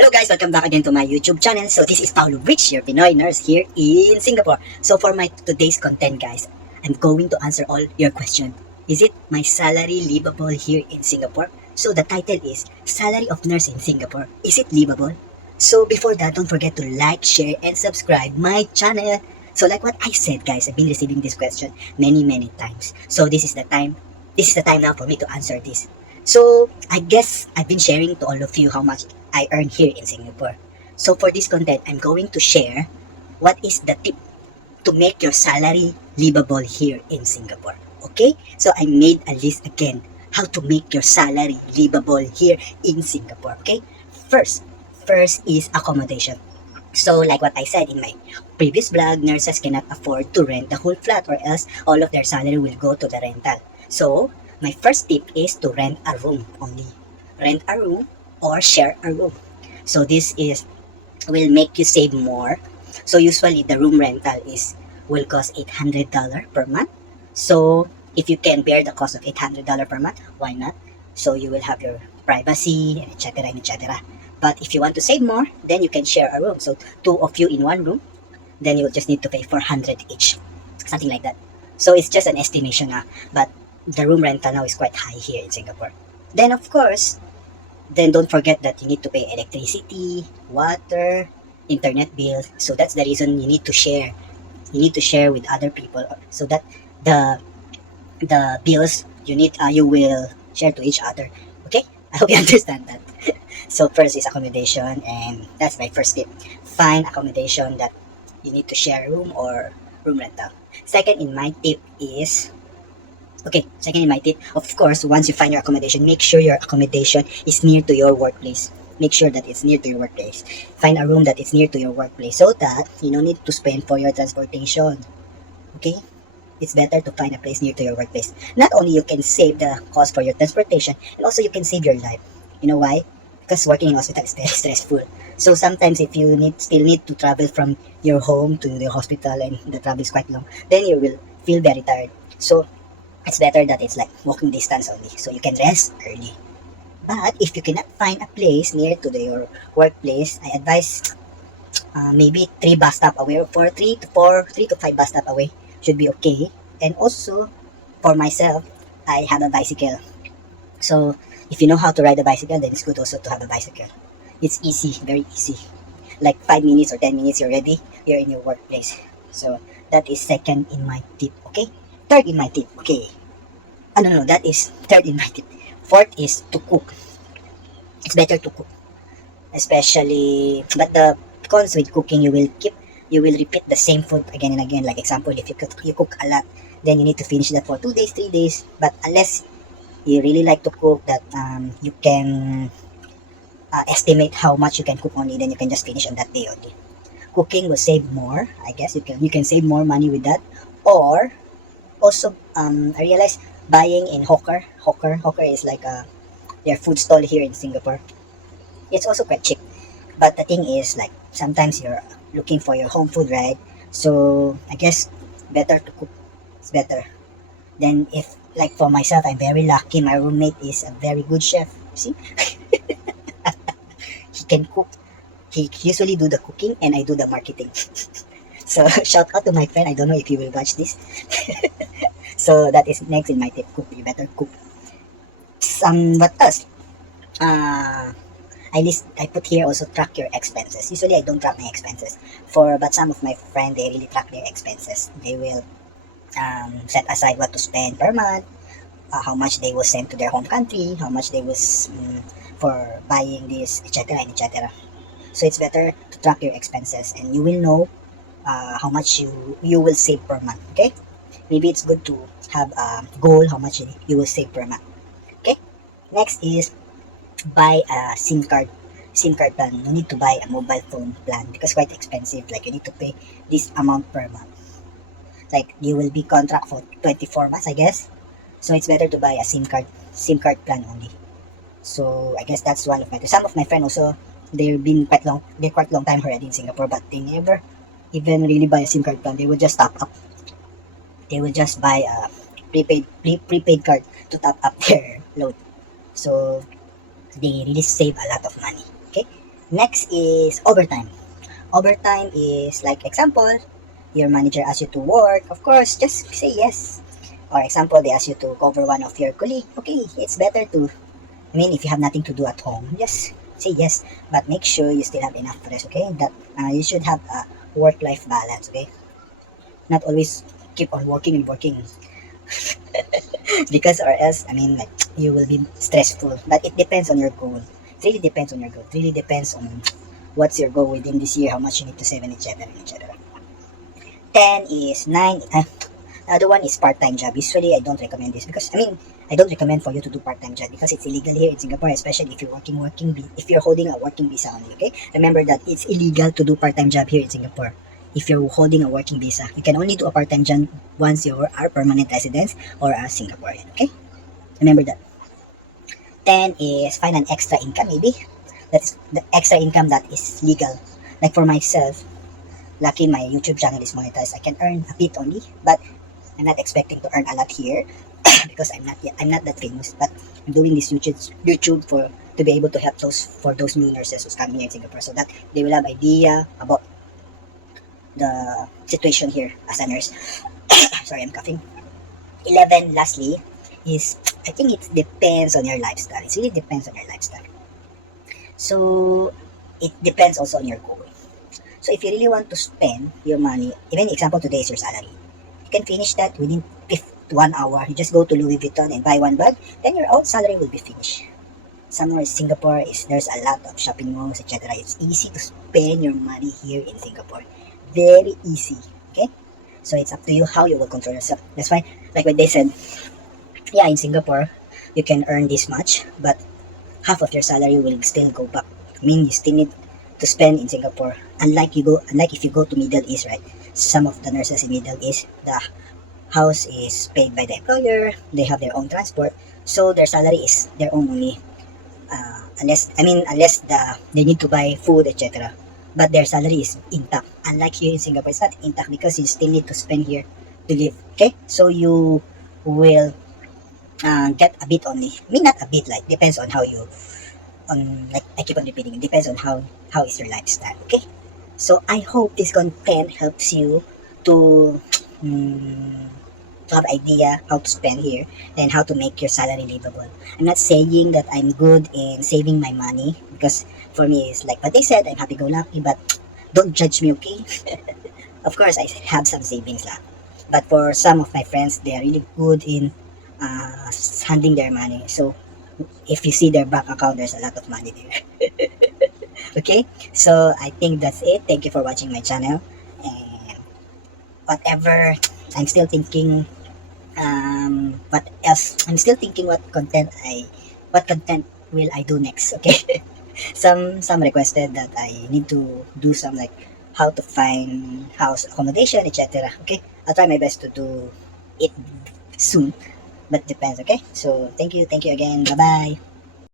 Hello guys, welcome back again to my YouTube channel. So this is Paulo Rich, your Pinoy nurse here in Singapore. So for my today's content guys, I'm going to answer all your questions. Is it my salary livable here in Singapore? So the title is Salary of Nurse in Singapore. Is it livable? So before that, don't forget to like, share, and subscribe my channel. So like what I said guys, I've been receiving this question many times. So this is the time now for me to answer this. So I guess I've been sharing to all of you how much I earn here in Singapore. So for this content, I'm going to share what is the tip to make your salary livable here in Singapore. Okay? So I made a list again how to make your salary livable here in Singapore. Okay? First is accommodation. So like what I said in my previous vlog, nurses cannot afford to rent the whole flat or else all of their salary will go to the rental. So my first tip is to rent a room only. Rent a room or share a room. So this will make you save more. So usually the room rental will cost $800 per month. So if you can bear the cost of $800 per month, why not? So you will have your privacy and etc. But if you want to save more, then you can share a room. So two of you in one room, then you will just need to pay $400 each, something like that. So it's just an estimation but the room rental now is quite high here in Singapore. Then of course, then don't forget that you need to pay electricity, water, internet bills. So that's the reason you need to share. You need to share with other people so that the bills you will share to each other. Okay? I hope you understand that. So first is accommodation, and that's my first tip. Find accommodation that you need to share a room or room rental. Second in my tip, of course, once you find your accommodation, make sure your accommodation is near to your workplace. Make sure that it's near to your workplace. Find a room that is near to your workplace so that you don't need to spend for your transportation. Okay? It's better to find a place near to your workplace. Not only you can save the cost for your transportation, and also you can save your life. You know why? Because working in hospital is very stressful. So sometimes if you still need to travel from your home to the hospital and the travel is quite long, then you will feel very tired. So it's better that it's like walking distance only, so you can rest early. But if you cannot find a place near to your workplace, I advise maybe 3 bus stop away, or 3 to 5 bus stop away should be okay. And also for myself, I have a bicycle. So if you know how to ride a bicycle, then it's good also to have a bicycle. It's easy, very easy. Like 5 minutes or 10 minutes, you're ready. You're in your workplace. So that is second in my tip. Okay. Third in my tip. Okay. No, that is third in my tip. Fourth is to cook. It's better to cook, especially. But the cons with cooking, you will repeat the same food again and again. Like example, if you cook a lot, then you need to finish that for 2 days, 3 days. But unless you really like to cook, that you can estimate how much you can cook only, then you can just finish on that day only. Cooking will save more. I guess you can save more money with that. Or also, I realized buying in hawker is like their food stall here in Singapore. It's also quite cheap. But the thing is, like, sometimes you're looking for your home food, right? So I guess better to cook. It's better. Then if, like for myself, I'm very lucky. My roommate is a very good chef. See? He can cook. He usually do the cooking and I do the marketing. So shout out to my friend. I don't know if you will watch this. So that is next in my tip. Cook. You better cook. What else? I put here also track your expenses. Usually I don't track my expenses. But some of my friends, they really track their expenses. They will set aside what to spend per month, how much they will send to their home country, how much they will for buying this, etc. So it's better to track your expenses, and you will know how much you will save per month. Okay, maybe it's good to have a goal how much you will save per month. Okay, next is buy a SIM card plan. No need to buy a mobile phone plan because quite expensive. Like you need to pay this amount per month. Like you will be contract for 24 months, I guess. So it's better to buy a SIM card plan only. So I guess that's one of some of my friends also, they're quite long time already in Singapore, but they never even really buy a SIM card plan. They will just top up. They will just buy a prepaid card to top up their load. So they really save a lot of money. Okay. Next is overtime. Overtime is like example, your manager asks you to work, of course, just say yes. Or example, they ask you to cover one of your colleague. Okay, it's better to, I mean, if you have nothing to do at home, just say yes. But make sure you still have enough rest, okay? That you should have a work-life balance, okay? Not always keep on working and working because or else, I mean, like, you will be stressful. But it depends on your goal. It really depends on your goal. It really depends on what's your goal within this year, how much you need to save, and etc. etc. 10 is 9. The other one is part-time job. Usually, I don't recommend this because, I mean, I don't recommend for you to do part-time job because it's illegal here in Singapore, especially if you're if you're holding a working visa only, okay? Remember that it's illegal to do part-time job here in Singapore. If you're holding a working visa, you can only do a part-time job once you are permanent residents or a Singaporean, okay? Remember that. 10 is find an extra income, maybe. That's the extra income that is legal. Like for myself, lucky my YouTube channel is monetized. I can earn a bit only, but I'm not expecting to earn a lot here because I'm not that famous. But I'm doing this YouTube for to be able to help those new nurses who's coming here in Singapore, so that they will have idea about the situation here as a nurse. Sorry, I'm coughing. 11, lastly, is I think it depends on your lifestyle. It really depends on your lifestyle. So it depends also on your goal. So if you really want to spend your money, even example today is your salary, you can finish that within 1 hour. You just go to Louis Vuitton and buy one bag, then your own salary will be finished. Somewhere in Singapore is there's a lot of shopping malls, etc. It's easy to spend your money here in Singapore. Very easy. Okay? So it's up to you how you will control yourself. That's why, like what they said, yeah, in Singapore, you can earn this much, but half of your salary will still go back. I mean, you still need to spend in Singapore. Unlike if you go to Middle East, right? Some of the nurses in Middle East, the house is paid by the employer. They have their own transport, so their salary is their own only. Unless they need to buy food, etc. But their salary is intact. Unlike here in Singapore, it's not intact because you still need to spend here to live. Okay, so you will get a bit only. I mean, not a bit. Like depends on how you like I keep on repeating. It depends on how is your lifestyle. Okay, so I hope this content helps you to. mm to have idea how to spend here and how to make your salary livable. I'm not saying that I'm good in saving my money because for me it's like what they said, I'm happy-go-lucky, but don't judge me, okay? Of course, I have some savings lah. But for some of my friends, they are really good in handling their money. So if you see their bank account, there's a lot of money there. Okay, so I think that's it. Thank you for watching my channel. And whatever, I'm still thinking what else I'm still thinking what content will I do next. Okay. Some requested that I need to do some like how to find house accommodation, etc. Okay, I'll try my best to do it soon, but depends. Okay, so thank you again, bye bye.